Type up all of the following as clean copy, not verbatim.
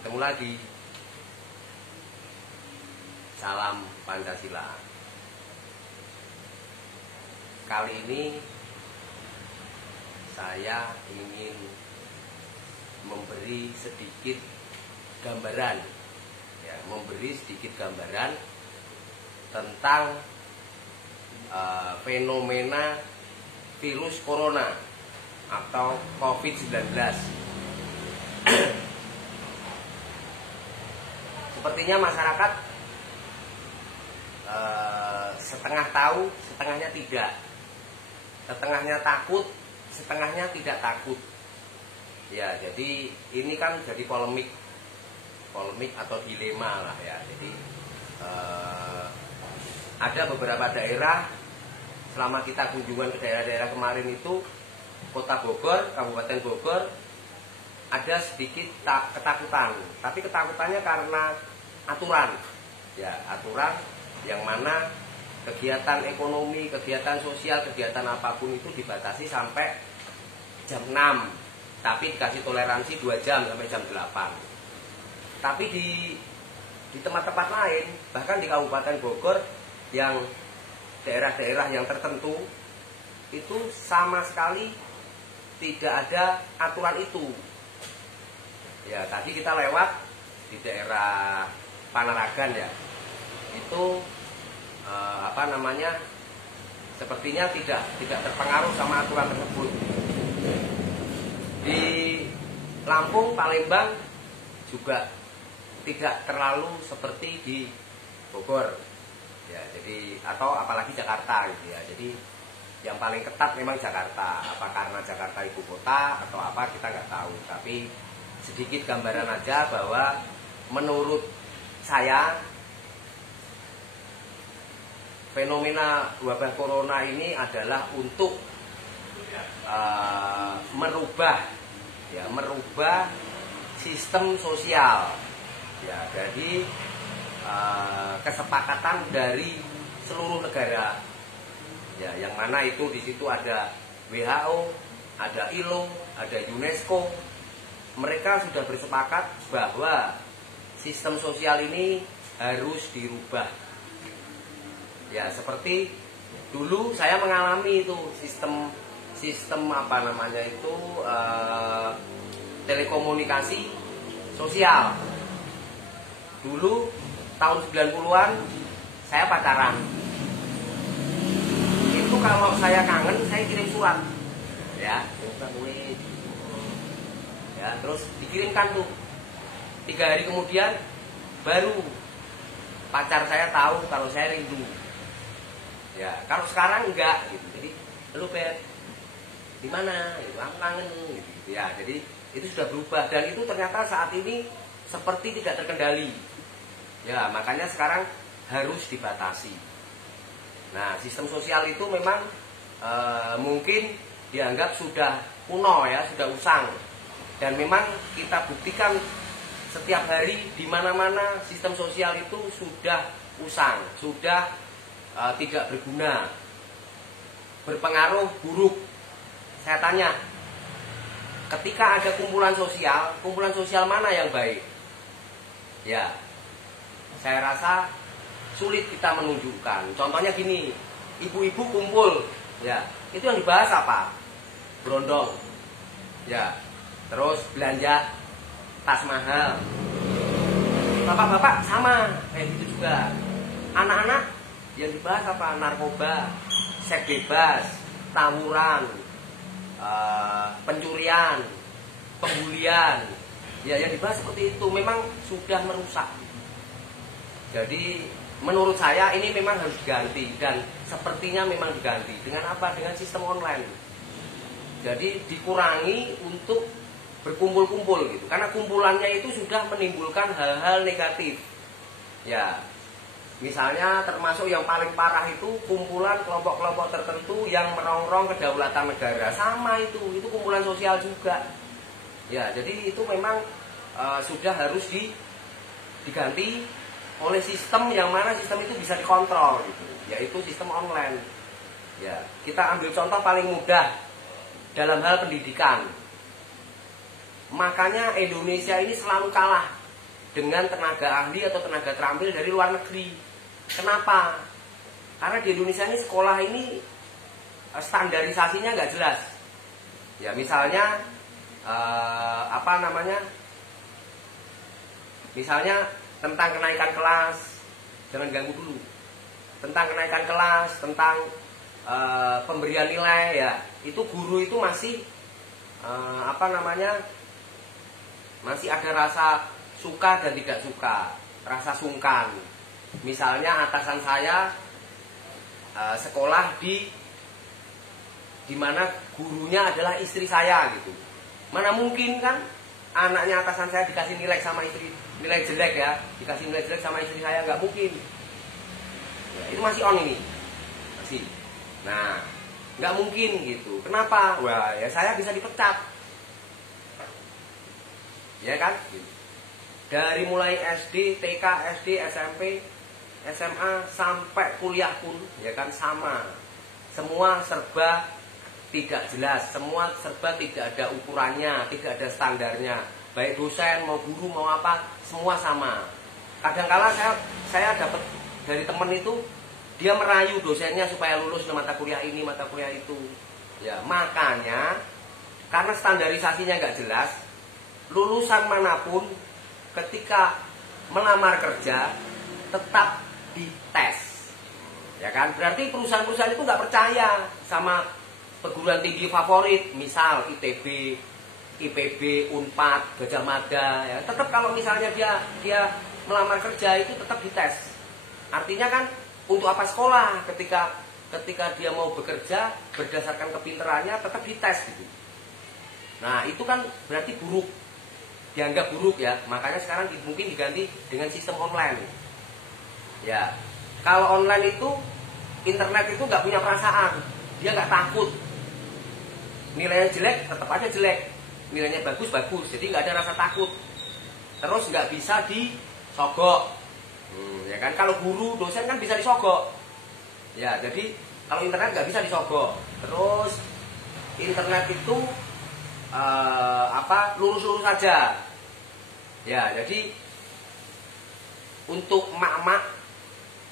Ketemu lagi. Salam Pancasila. Kali ini saya ingin memberi sedikit gambaran, ya, tentang fenomena virus corona atau COVID-19. Sepertinya masyarakat setengah tahu, setengahnya tidak, setengahnya takut, setengahnya tidak takut. Ya, jadi ini kan jadi polemik atau dilema lah ya. Jadi ada beberapa daerah, selama kita kunjungan ke daerah-daerah kemarin itu, Kota Bogor, Kabupaten Bogor, ada sedikit ketakutan. Tapi ketakutannya karena aturan, ya, aturan yang mana kegiatan ekonomi, kegiatan sosial, kegiatan apapun itu dibatasi sampai jam 6, tapi dikasih toleransi 2 jam sampai jam 8. Tapi di tempat-tempat lain, bahkan di Kabupaten Bogor, yang daerah-daerah yang tertentu itu sama sekali tidak ada aturan itu. Ya, tadi kita lewat di daerah Panaragan, ya, itu sepertinya tidak terpengaruh sama aturan tersebut. Di Lampung, Palembang juga tidak terlalu seperti di Bogor, ya, jadi atau apalagi Jakarta gitu ya. Jadi yang paling ketat memang Jakarta. Apa karena Jakarta ibu kota atau apa, kita nggak tahu. Tapi sedikit gambaran aja bahwa menurut saya fenomena wabah corona ini adalah untuk merubah sistem sosial, ya, jadi kesepakatan dari seluruh negara, ya, yang mana itu di situ ada WHO, ada ILO, ada UNESCO. Mereka sudah bersepakat bahwa sistem sosial ini harus dirubah. Ya, seperti dulu saya mengalami itu sistem telekomunikasi sosial. Dulu tahun 90-an saya pacaran. Itu kalau saya kangen, saya kirim surat. Ya, ya, terus dikirimkan tuh. 3 hari kemudian baru pacar saya tahu kalau saya rindu. Ya, kalau sekarang enggak gitu. Jadi, lu Pet, di mana? Aku kangen gitu. Ya, jadi itu sudah berubah dan itu ternyata saat ini seperti tidak terkendali. Ya, makanya sekarang harus dibatasi. Nah, sistem sosial itu memang mungkin dianggap sudah kuno, ya, sudah usang. Dan memang kita buktikan setiap hari di mana-mana sistem sosial itu sudah usang, sudah tidak berguna, berpengaruh buruk. Saya tanya, ketika ada kumpulan sosial mana yang baik? Ya, saya rasa sulit kita menunjukkan. Contohnya gini, ibu-ibu kumpul, ya, itu yang dibahas apa? Berondong, ya, terus belanja tas mahal. Bapak-bapak sama, kayak gitu juga. Anak-anak yang dibahas apa? Narkoba, seks bebas, tawuran, pencurian, pembulian. Ya, yang dibahas seperti itu memang sudah merusak. Jadi menurut saya ini memang harus diganti dan sepertinya memang diganti. Dengan apa? Dengan sistem online. Jadi dikurangi untuk berkumpul-kumpul gitu. Karena kumpulannya itu sudah menimbulkan hal-hal negatif. Ya, misalnya termasuk yang paling parah itu kumpulan kelompok-kelompok tertentu yang merongrong kedaulatan negara. Sama itu kumpulan sosial juga. Ya, jadi itu memang sudah harus diganti oleh sistem yang mana sistem itu bisa dikontrol gitu, yaitu sistem online. Ya, kita ambil contoh paling mudah dalam hal pendidikan. Makanya Indonesia ini selalu kalah dengan tenaga ahli atau tenaga terampil dari luar negeri. Kenapa? Karena di Indonesia ini sekolah ini standarisasinya nggak jelas. Ya misalnya misalnya tentang kenaikan kelas, jangan ganggu dulu. Tentang kenaikan kelas, tentang pemberian nilai, ya itu guru itu masih masih ada rasa suka dan tidak suka, rasa sungkan. Misalnya atasan saya sekolah di mana gurunya adalah istri saya gitu. Mana mungkin kan anaknya atasan saya dikasih nilai sama istri, nilai jelek ya, dikasih nilai jelek sama istri saya, nggak mungkin. Ya, itu masih on ini, masih. Nah, nggak mungkin gitu. Kenapa? Wah, ya saya bisa dipecat, ya kan? Dari mulai SD, TK, SD, SMP, SMA sampai kuliah pun, ya kan sama. Semua serba tidak jelas, semua serba tidak ada ukurannya, tidak ada standarnya. Baik dosen, mau guru, mau apa, semua sama. Kadangkala saya dapat dari temen itu, dia merayu dosennya supaya lulus ke mata kuliah ini, mata kuliah itu. Ya, makanya karena standarisasinya nggak jelas, lulusan manapun ketika melamar kerja tetap dites. Ya kan? Berarti perusahaan-perusahaan itu nggak percaya sama perguruan tinggi favorit, misal ITB, IPB, Unpad, Gajah Mada, ya. Tetap kalau misalnya dia melamar kerja itu tetap dites. Artinya kan untuk apa sekolah ketika dia mau bekerja berdasarkan kepintarannya tetap dites gitu. Nah, itu kan berarti buruk. Dianggap buruk ya. Makanya sekarang mungkin diganti dengan sistem online. Ya. Kalau online itu internet itu nggak punya perasaan. Dia nggak takut. Nilainya jelek tetap aja jelek. Nilainya bagus. Jadi nggak ada rasa takut. Terus nggak bisa disogok. Ya kan, kalau guru, dosen kan bisa disogok. Ya, jadi kalau internet nggak bisa disogok. Terus internet itu lurus-lurus saja. Ya, jadi untuk emak-emak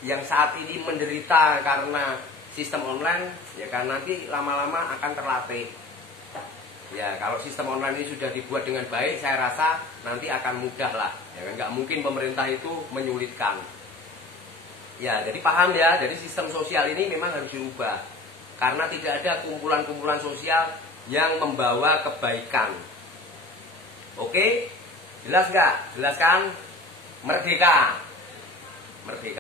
yang saat ini menderita karena sistem online, ya kan nanti lama-lama akan terlatih. Ya, kalau sistem online ini sudah dibuat dengan baik, saya rasa nanti akan mudah lah. Ya kan, nggak mungkin pemerintah itu menyulitkan. Ya, jadi paham ya, jadi sistem sosial ini memang harus dirubah. Karena tidak ada kumpulan-kumpulan sosial yang membawa kebaikan. Oke? Jelas nggak? Jelaskan? Merdeka. Merdeka.